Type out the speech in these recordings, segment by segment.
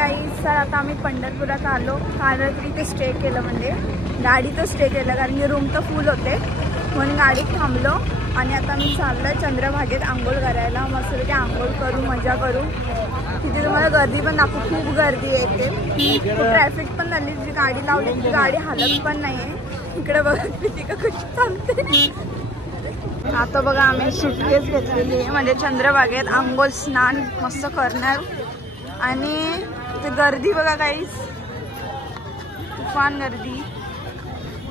गाईस, तर आता आम्ही पंढरपुरात आलो. काल रात्री इथे स्टे केलं, म्हणजे गाडीतच स्टे केलं कारण की रूम तर फुल होते म्हणून गाडीत थांबलो. आणि आता मी चाललो चंद्रभागेत आंघोळ करायला. मस्त ते आंघोळ करू, मजा करू. तिथे तुम्हाला गर्दी पण दाखवू, खूप गर्दी आहे इथे. खूप ट्रॅफिक पण झाली, जी गाडी लावली ती गाडी हलत पण नाही आहे. इकडे बघा कृतिका कशी चालते. आता बघा आम्ही सुटकेस घेतलेली आहे, म्हणजे चंद्रभागेत आंघोळ स्नान मस्त करणार. आणि ते गर्दी बघा गाईस, तुफान गर्दी,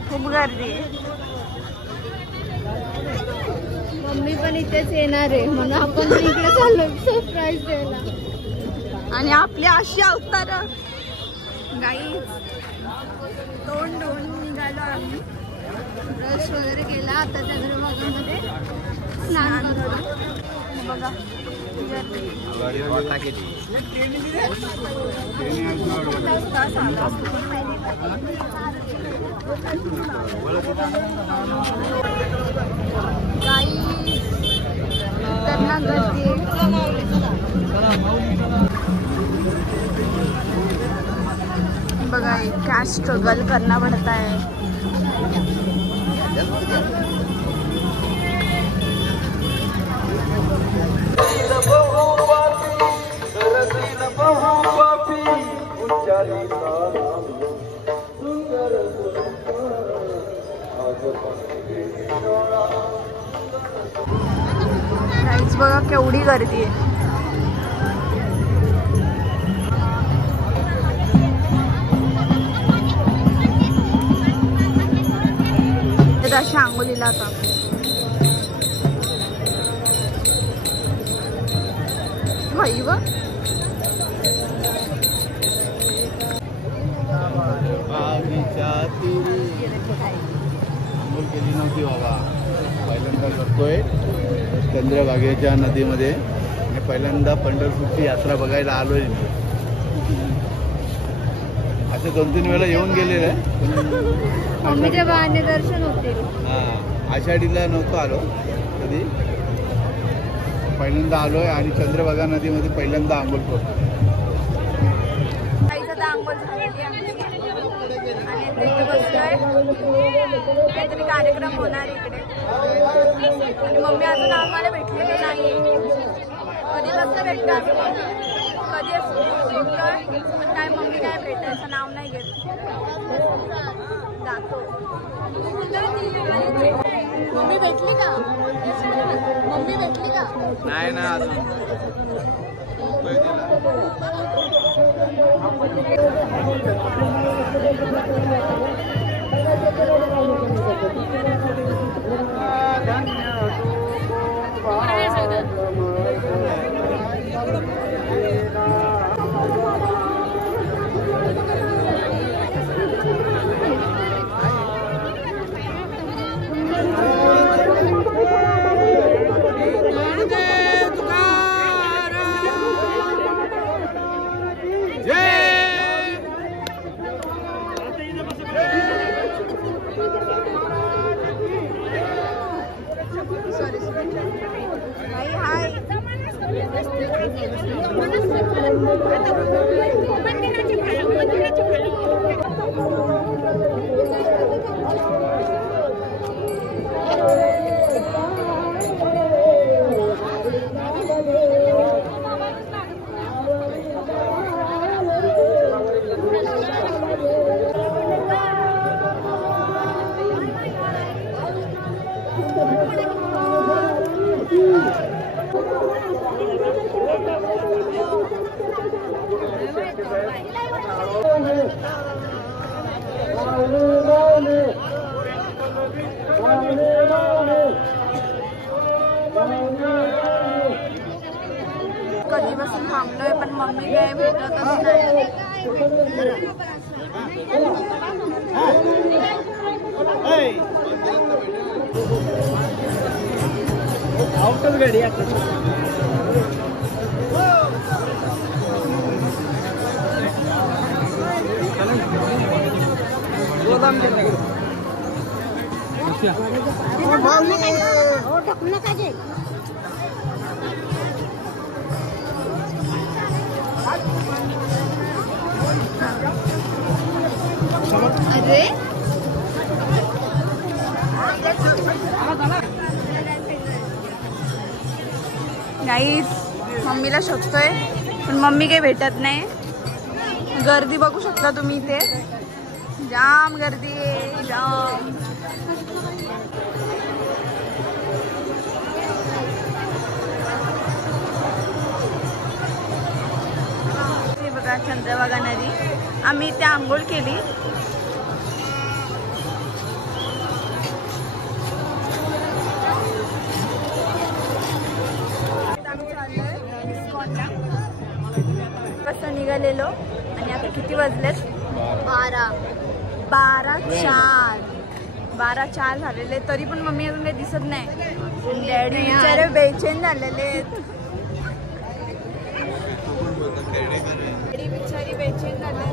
खूप गर्दी आहे. मम्मी पण इथेच येणार आहे म्हणून आपण इकडे चाललो सरप्राईज द्यायला. आणि आपली अशी अवतार गाईस, तोंड धुवून निघालो आम्ही. ब्रश वगैरे केला. आता चंद्रभागामध्ये स्नान करू. बघा खतरनाक गर्दी बघा. क्या स्ट्रगल करना पड़ता है. गाईस बघा केवढी गर्दी आहे. अशा आंघोलीला आता भाई व आंघोळ केली नव्हती बाबा. पहिल्यांदा करतोय चंद्रभागेच्या नदीमध्ये. आणि पहिल्यांदा पंढरपूरची यात्रा बघायला आलोय. असं 2-3 वेळा येऊन गेलेलं आहे. मम्मीच्या बहाने दर्शन होते. हां, आषाढीला नव्हतो आलो कधी, पहिल्यांदा आलोय. आणि चंद्रभागा नदीमध्ये पहिल्यांदा आंघोळ करतो. आंघोळ झालेली आणि तिथे बसलोय. काहीतरी कार्यक्रम होणार इकडे. आणि मम्मी अजून आम्हाला भेटलेली नाही. कधी कसं भेटतो आम्ही, कधी भेटतोय पण काय मम्मी काय भेटायचं नाव नाही घेत. जातो. मम्मी भेटली का? मम्मी भेटली का? नाही ना अजून. कधीपासून थांबलोय पण मम्मी काय भेटतच नाही. गाडी अरे गाईस मम्मीला शोधतोय पण मम्मी काही भेटत नाही. गर्दी बघू शकता तुम्ही इथे, जाम गर्दी आहे जाम. हे बघा चंद्रभागा नदी. आम्ही इथे आंघोळ केली. वाजता निघालेलो आणि आता किती वाजलेत? 12:04 झालेले तरी पण मम्मी अजून काही दिसत नाही. डॅडी बिचारे बेचैन झालेले आहेत. डॅडी बिचारी बेचैन झाले.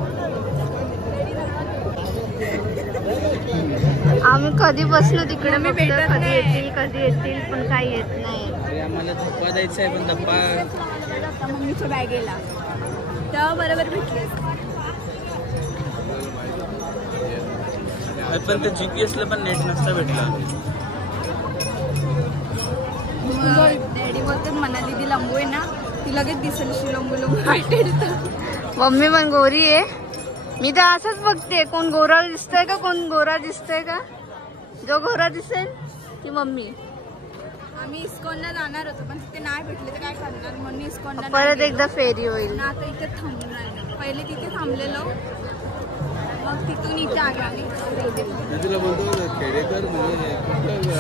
आम्ही कधी बसलो तिकडे, मी बघतो भेटत कधी नाही. येतील कधी येतील पण काही येत नाही. अरे आम्हाला धप्पा द्यायचा आहे पण धप्पा मम्मीच्या बॅगेला तेव्हा बरोबर भेटले. पण ते GPS ला पण नेट नसता भेटला. डॅडी बोलतात मनाली ती लंबू आहे ना ती लगेच दिसेल लंबू. मम्मी पण गोरी आहे. मी तर असंच बघते कोण गोरा दिसतंय का कोण गोरा दिसतंय का. जो गोरा दिसेल ती मम्मी. आम्ही इस्कॉनला जाणार होतो पण तिथे नाही भेटले तर काय करणार म्हणून इस्कॉनला परत एकदा फेरी होईल. आता इथे थांबणार. पहिले तिथे थांबलेलो मग तिथून इथे आलो आम्ही. तुला बोलतो खेडेकर म्हणजे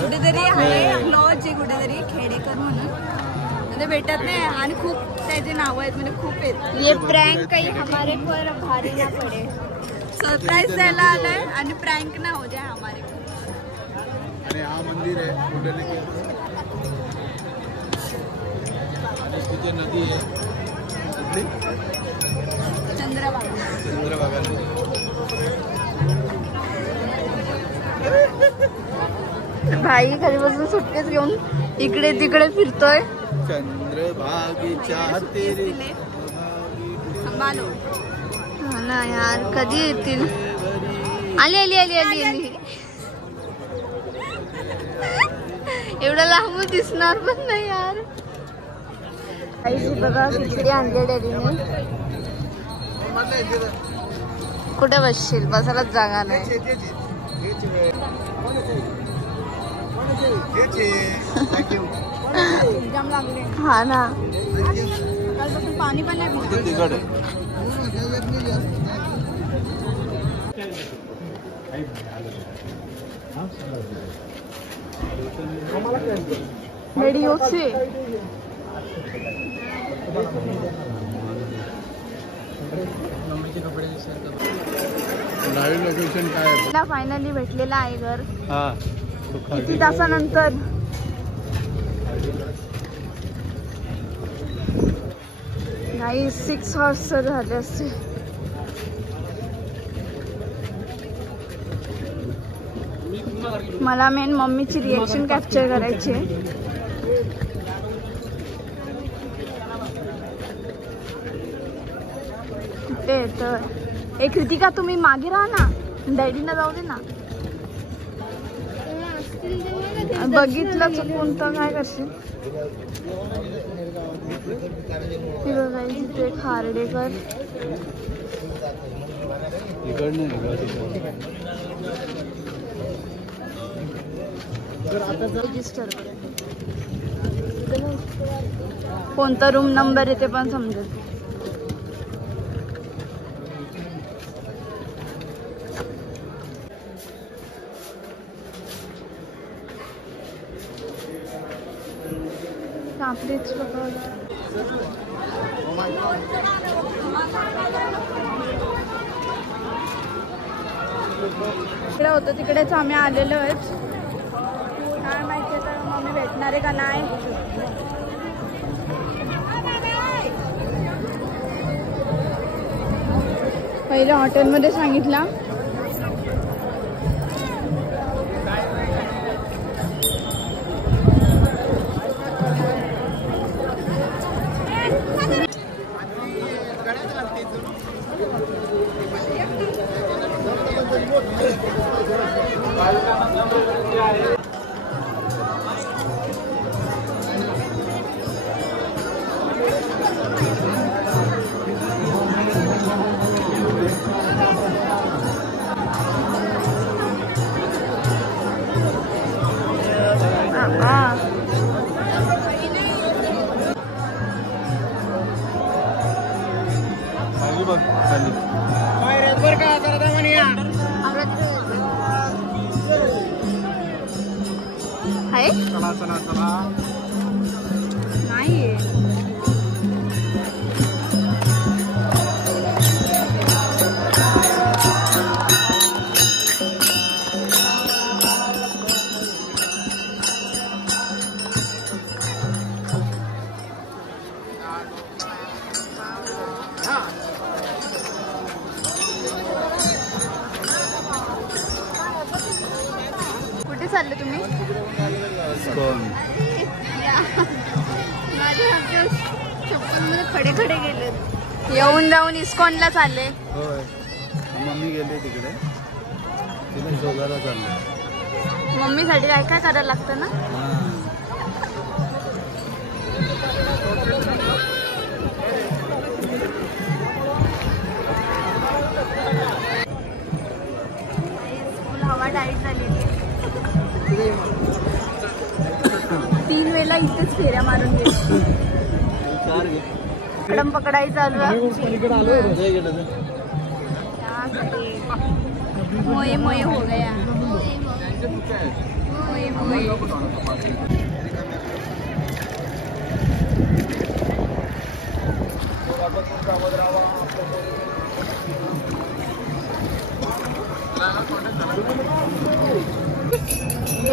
कुठेतरी आहे लॉज आहे कुठेतरी खेडेकर म्हणून ते भेटत नाही आणि खूप त्याचे नाव आहेत म्हणजे खूप आहेत. ये प्रँक काही हमारे पर भारी ना पडे. सरप्राईज द्यायला आलाय आणि प्रँक ना हो जाए हमारे. आणि हा मंदिर आहे कुठे आणि तिथे नदी आहे चंद्रभागा नदी. भाई घरी बसून सुटकेस घेऊन इकडे तिकडे फिरतोय. चंद्रभागेच्या तेरे संभालो. हा ना यार कधी येतील. आली आली आली आली आली. एवढं लांब दिसणार पण नाही यार. काहीच बघा खिचडी आणली डॅडीने. कुठे बसशील बसायलाच जागा नाही. जाम लागले. हा ना कालपासून पाणी पण नाही पिलं. मेडिओसे लाईव्ह लोकेशन काय आहे? फायनली भेटलेला आहे घर. हा किती तासानंतर. नाही 6 hours झाले असते. मला मेन मम्मीची रिएक्शन कॅप्चर करायची आहे. कुठे तर एक कृतिका तुम्ही मागे राहा ना डॅडीना जाऊ दे ना. बघितलं चुकून तर काय करशील. ती बघायची ते खार्डेकर. रजिस्टर कोणता रूम नंबर आहे ते पण समजेल. आपलीच बघा. तिकडे होतं तिकडेच आम्ही आलेलो आहेत. काय माहिती तर मम्मी भेटणार आहे का नाही. पहिले हॉटेलमध्ये सांगितला कुठे चालले तुम्ही? छप्पन मध्ये खडे खडे गेले. येऊन जाऊन इस्कॉनला चालले. होय, मम्मी गेले तिकडे, तिथे शोधायला चालले. मम्मीसाठी काय काय करायला लागतं ना. हवा टाईट झालेली आहे. 3 वेळेला इथेच फेऱ्या मारून गेले. कडम पकडाई चालू आहे. मोये मोये हो गया. मोये मोये.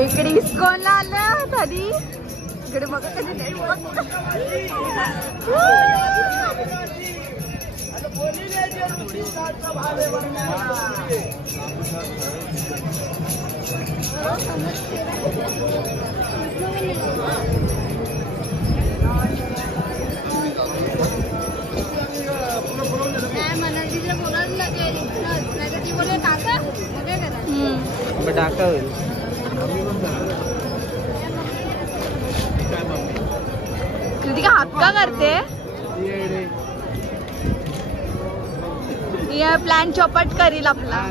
इकडे इस्कॉनला आलं तरी इकडे बघा कधी नाही. टाका होईल. तुझी का हक्का करते. ये प्लॅन चौपट करील आपला.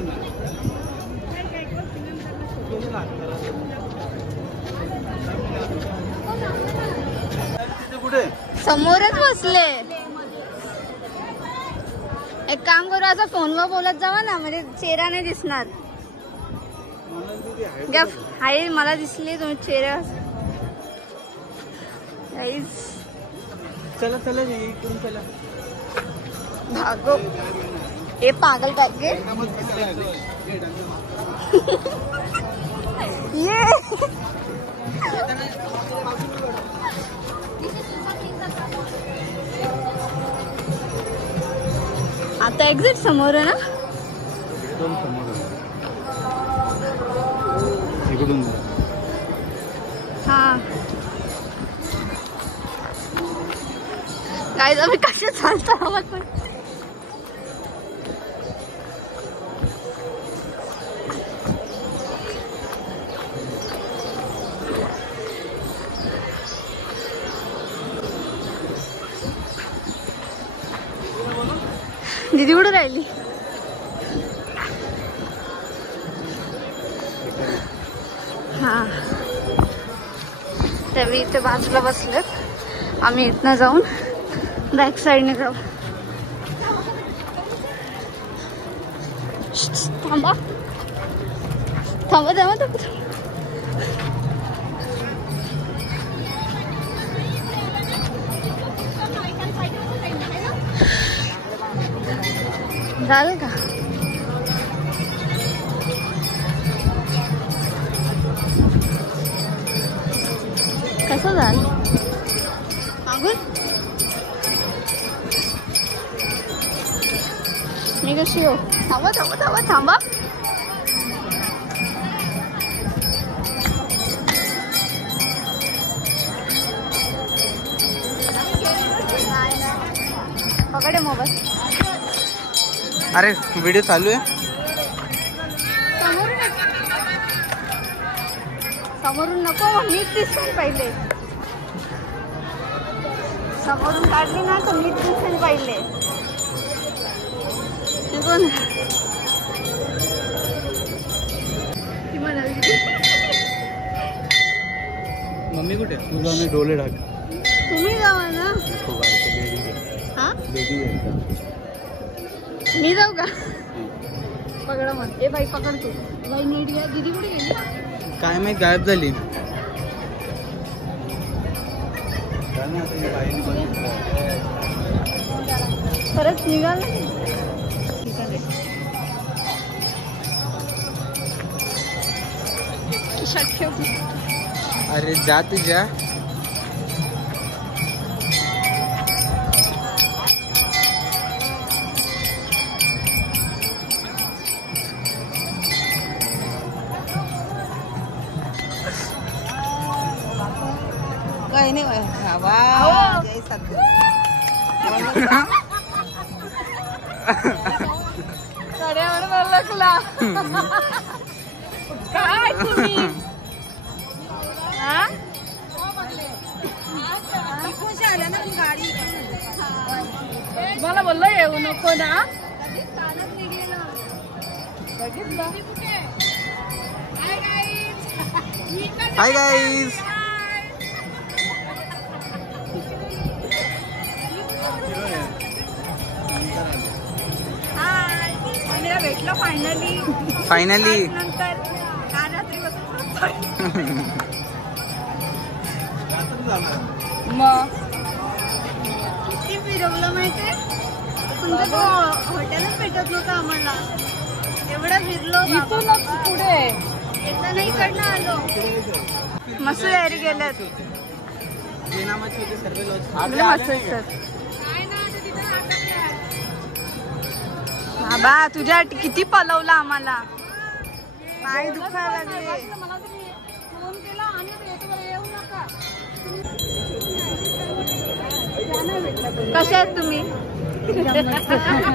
समोरच बसले. एक काम करू, आता फोनवर बोलत जावा ना, म्हणजे चेहरा नाही दिसणार. हाय मला दिसली तुम्ही चेहरा. चला चला इकडून चला. भागो. ए पागल टाके. ये आता एक्झिट समोर आहे ना. हा काय तुम्ही कसे चालता आवाज पण. दीदी कुठे राहिली. हा तर मी इथे बाजूला बसलेत. आम्ही इथनं जाऊन बॅक साईडने जाऊ. थांबा थांबा थांबा थांबा. झालं का. कसं झालं मागून. मी कशी हो. थांबा थांबा थांबा थांबा. पकडे मोबाईल. अरे व्हिडिओ चालू आहे. समोरून नको, नीट दिसेल पहिले. समोरून काढली ना तर नीट दिसेल पहिले. कोण ती म्हणाली मम्मी कुठे? तुझा मी डोले ढाक. तुम्ही जावा ना. हा मी जाऊ का? पकडा मग. ए बाई पकड तू. बाई नीट घ्या. दीदी कुठे गेली? काय माहित, गायब झाली. खरंच निघाल ना. शक्य. अरे जा तुझ्या. काही नाही कड्यावर ओळखला. काय तुम्ही? मला बोललो येऊ नको ना. Hi guys. आम्हाला भेटलं फायनली. नंतर काल रात्रीपासून मग किती फिरवलं माहितीये. तुमचं तो हॉटेलच भेटत नव्हतं आम्हाला. एवढं फिरलो. इथूनच पुढे येताना इकडनं आलो. मस्त तयारी केल्यात. मस्त दिसतात. बाबा तुझ्या किती पलवलं आम्हाला. पाय दुखायला लागले. कशा आहेत तुम्ही?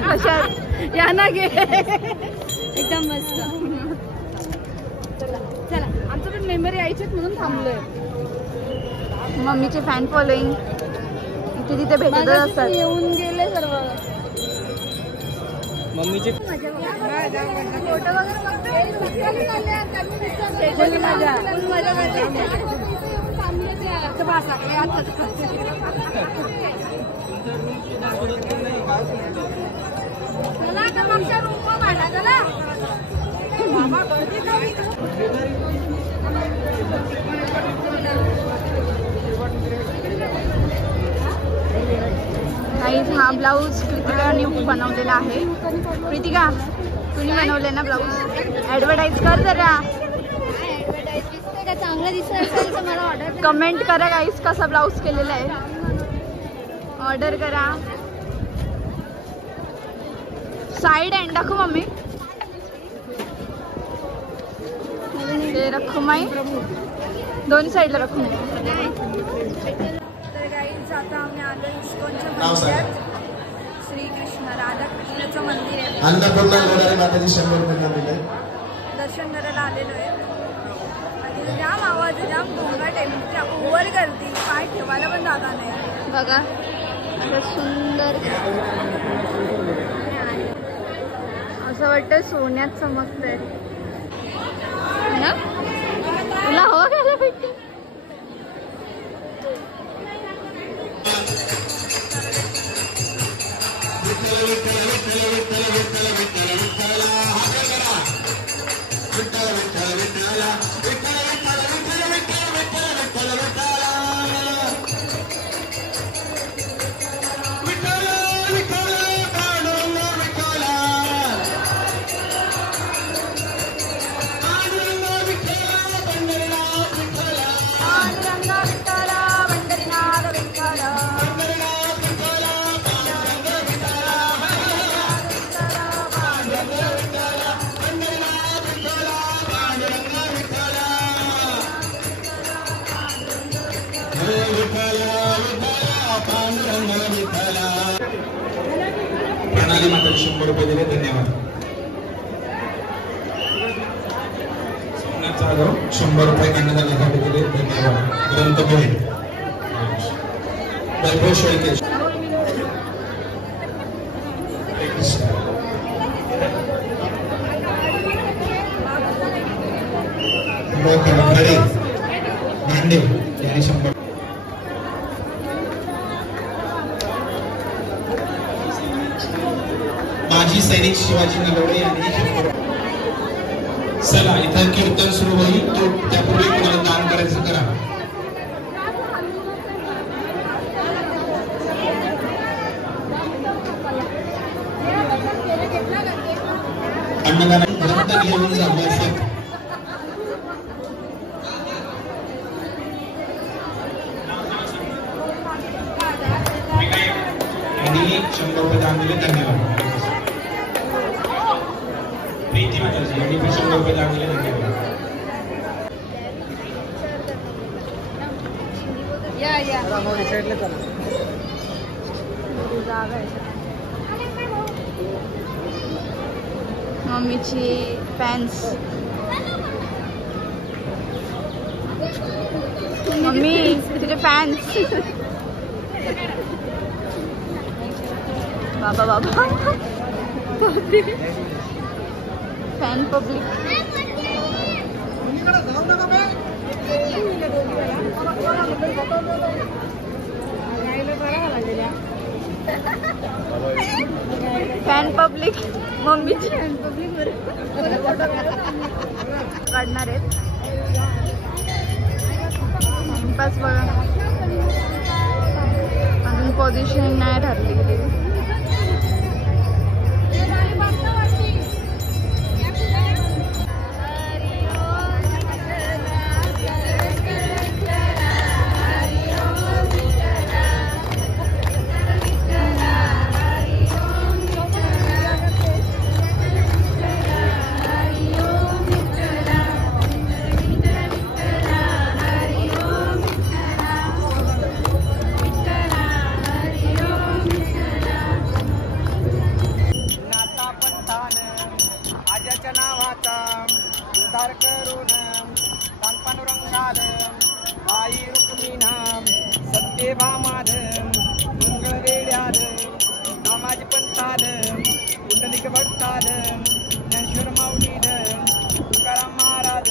कशा आहेत? या ना गे. एकदम मस्त. चला आमचं पण मेंबर यायचेत म्हणून थांबलोय. मम्मीचे फॅन फॉलोईंग तिथे भेटत असतात. येऊन गेले सर्व. मम्मीचे फोटो वगैरे मजा हा ब्लाऊज कृतिकाने बनवलेला आहे. कृतिका तुम्ही बनवले ना ब्लाऊज? ऍडव्हर्टाईज कर जरा. चांगलं दिसत असेल तर मला ऑर्डर कमेंट करा गाईस. कसा ब्लाऊज केलेला आहे ऑर्डर करा. साइड एंड दाखव मम्मी. ते रखू माई दोन्ही साईडला रखू. तर गाईज आता आम्ही आलो इस्कॉनच्या मंदिरात. श्रीकृष्ण राधाकृष्णाचं मंदिर आहे. दर्शन करायला आलेलो आहे. आणि जाम आवाज जाम गोंगाट आहे. म्हणजे ओव्हर गर्दी. पाय ठेवायला पण जागा नाही. बघा असं सुंदर असं वाटतं सोन्यात चमकतंय ना. तुला हवा घ्यायला भेटते. प्रणाली मात्र 100 रुपये दिले. धन्यवाद. जाधव 100 रुपये काढण्यासाठी दिले धन्यवाद. ग्रंथ भोईर वैभव शेळके खडे भांडे यांनी 100. माजी सैनिक शिवाजी निलवडे यांनी 100. चला इथं कीर्तन सुरू होईल तो त्यापूर्वी कोणाला दान करायचं करा. अन्नदान ग्रंथ घेऊन जा मोफत. आणि 100 रुपये दान दिले धन्यवाद. प्रीती माताजी यांनी 100 रुपये दान दिले धन्यवाद. मम्मीची फॅन्स. मम्मी तुझे फॅन्स. बाबा बाबा फॅन पब्लिक. फॅन पब्लिक मम्मीची फॅन पब्लिक काढणार आहेत. टाइमपास बघा अजून पोझिशन नाही ठरली. उद्धार करून पांडुरंगाद आई रुक्मिणाम सत्यभामाद मंगळवेड्याद नामाज पंथाद कुंडलिक भक्ताद ज्ञानेश्वर माऊलीद तुकाराम महाराज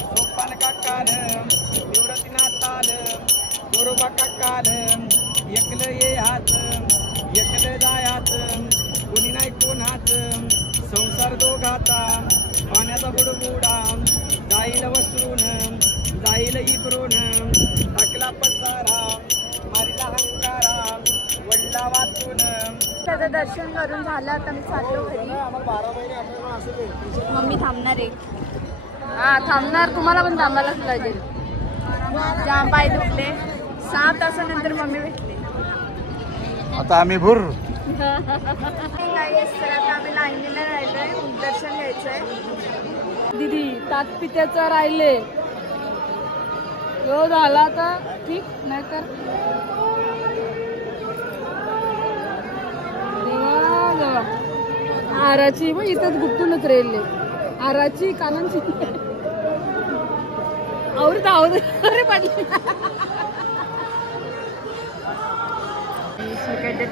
सोपान काकाद निवृत्तीनाथाद गोरोबा काकाद एकलं ये हात एकलं जायात कोणी नाही कोणात संसार दोघाचा पाण्याचा बुडबुडा जाईल वसरून जाईल इकरून टाकला पसारा मारीला हंकारा वडला वाचून. त्याचं दर्शन करून झालं. आता मी चाललो घरी. मम्मी थांबणार आहे. हा थांबणार. तुम्हाला पण थांबायलाच लागेल. जाम पाय दुखले. 6 तासानंतर मम्मी भेटले. आता आम्ही भूर. तर आता आम्ही लाईनीला राहिलोय. दर्शन घ्यायचंय. दीदी ताकपित्याचा राहिले तो झाला तर ठीक नाहीतर आराची मग इथंच गुप्तूनच राहिले. आराची कानांची आवडत आवडत अरे पडली.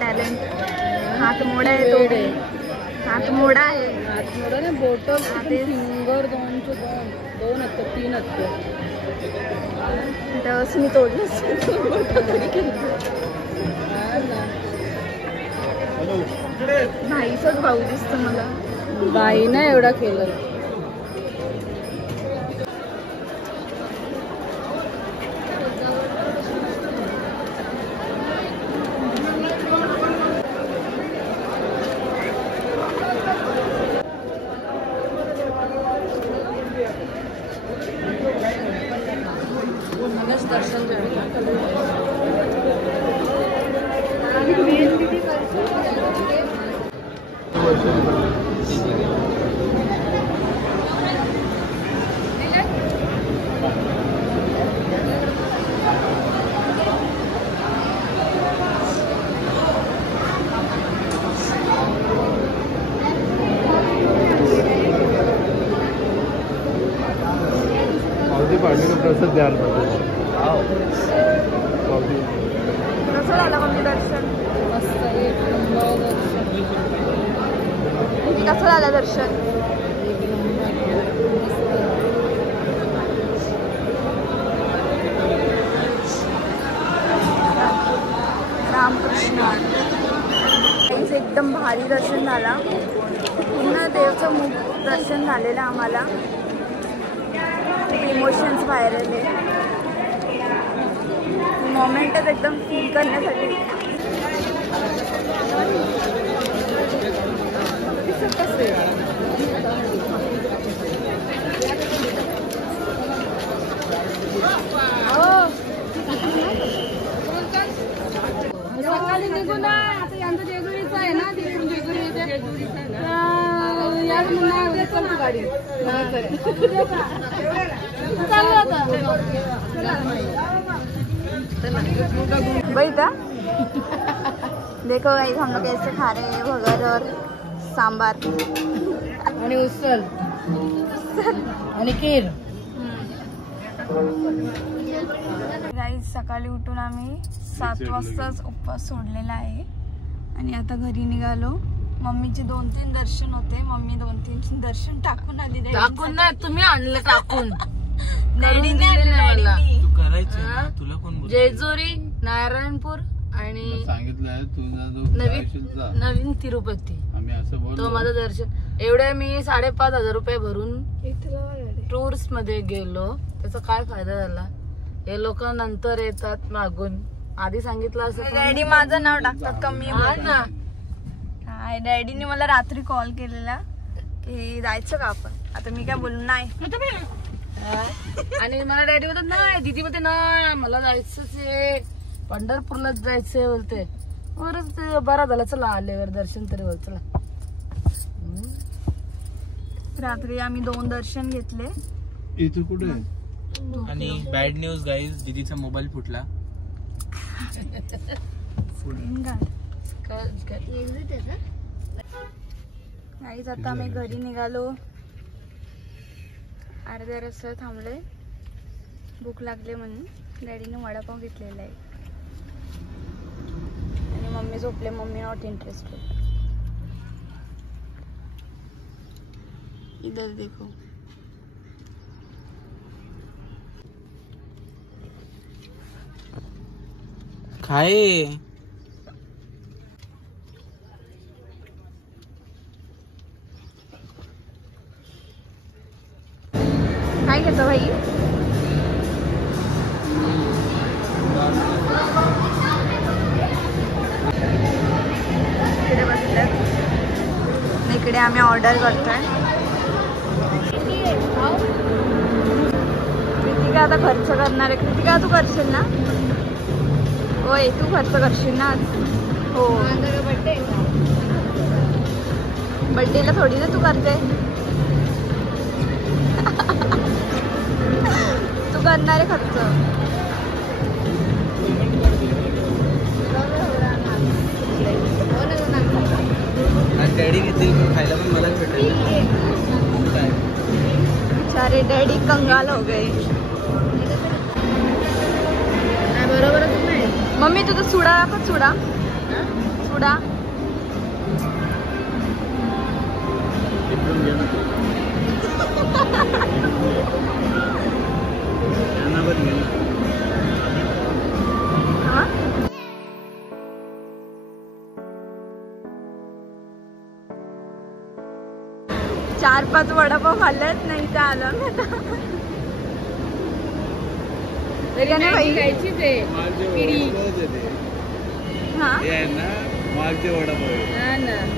टॅलेंट. हात मोडा आहे तो. हात मोडा आहे. हात मोडा नाही. बोट फिंगर 2 असतं 3 असतं. त्यावेळेस मी तोडलंच. भाईचाच भाऊ दिसतो मला. बाई ना एवढा केलं. दर्शन कसं तयार करतो कसं झालं मम्मी दर्शन? कसं झालं दर्शन? रामकृष्ण एकदम भारी दर्शन झाला. पूर्ण देवचं मुख दर्शन झालेलं आम्हाला. इमोशन्स बाहेर आले. मोमेंटच एकदम फील करण्यासाठी. सकाळी निघून आता यांचं जेजुरीचं आहे ना, तिकडून जेजुरी गाडी बैठा. देखो गाइस हम लोग कैसे खा रहे हैं भगर और सांबार आणि उसल आणि खीर. गाइस सकाळी उठून आम्ही 7 वाजताच उपवास सोडलेला आहे आणि आता घरी निघालो. मम्मीचे 2-3 दर्शन होते. मम्मी 2-3 दर्शन टाकून आली. टाकून नाही, तुम्ही आणलं टाकून. तुला कोण जेजुरी, नारायणपूर आणि सांगितलंय तुझा नवीन तिरुपती. आम्ही असं बोललो तो माझं दर्शन. एवढे मी 5,500 रुपये भरून टूर्स मध्ये गेलो. त्याचा काय फायदा झाला? हे लोक नंतर येतात मागून. आधी सांगितलं असं. डॅडी माझं नाव टाकतात कमी ना. हाय डॅडीने मला रात्री कॉल केलेला की जायचं का आपण. आता मी काय बोलू नाही. आणि मला डॅडी बोलतात नाही, दीदी बोलते नाही मला जायचंच आहे, पंढरपूरलाच जायचंय बोलते. बरंच बरा झाला, चला आल्यावर दर्शन तरी बोल. चला रात्री आम्ही 2 दर्शन घेतले. इथं कुठे आणि बॅड न्यूज गाईज, दीदीचा मोबाईल फुटला. गाईज आता आम्ही घरी निघालो. अर्ध्या रस्त्यावर थांबलोय. भूक लागले म्हणून डॅडीने वडापाव घेतलेला आहे आणि मम्मी झोपले. Mummy not interested. इधर देखो. काय काय घेतो भाई? इकडे बसल्यात. इकडे आम्ही ऑर्डर करतोय. कृतिका आता खर्च करणार आहे. कृतिका तू करशील ना? होय तू खर्च करशील ना आज? हो. बर्थडेला थोडी ना तू करते. तू करणार आहे खर्च. डॅडी घेतील पण खायला पण मला भेटेल. बेचारे डॅडी कंगाल हो गए. बरोबरच नाही. मम्मी तुझा सुडा दाखव. सुडा सुडा हा? 4-5 वडापाव खाल्लेत नाही तर आलं ना भाई. हा मागचे वडापाव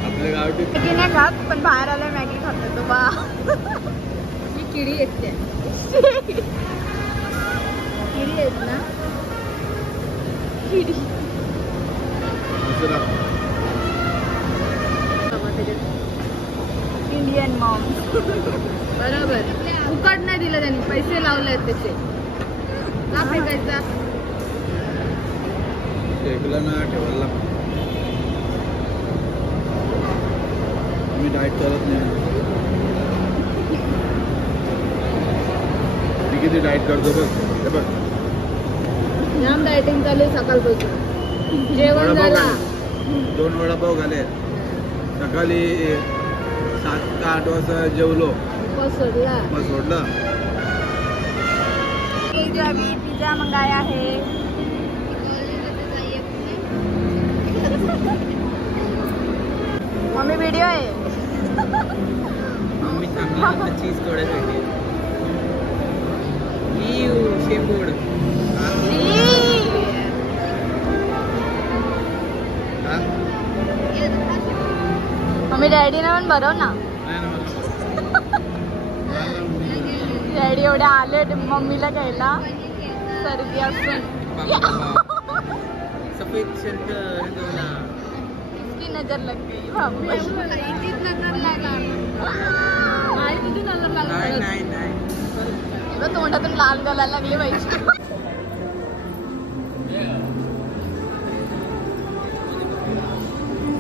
आपल्या गावठी मॅगी नाही खात पण बाहेर आलं मॅगी खातो तो बा. ही किडी येते. किडी येत ना. किडी इंडियन मॉम. बरोबर. फुकट नाही दिलं त्यांनी, पैसे लावले आहेत त्याचे. का फेकायचा? टेकला ना ठेवायला. मी डाएट करत नाही. मी किती डाएट करतो बघ हे बघ. जाम डायटिंग चालू आहे सकाळपासून. जेवण वडापाव झाला. खाल्ले. 2 वडापाव खाल्ले. सकाळी 7 का 8 वाजता जेवलो उपवास सोडला. मग सोडलं. जो अभी पिज्जा मंगाया है. मम्मी वीडियो आहे. मम्मी थांबली आता चीज तोडायसाठी. शेपूड. मम्मी डॅडीने पण भरव ना. डॅडी एवढे आले मम्मीला घ्यायला सर्दी असून. सफेद शर्ट इसकी नजर लग गई बाबू. नजर लागला. किती नजर लागला. नाही तोंडातून लाल गळायला लागली पाहिजे.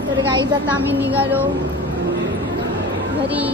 तर गाईज आता आम्ही निघालो घरी.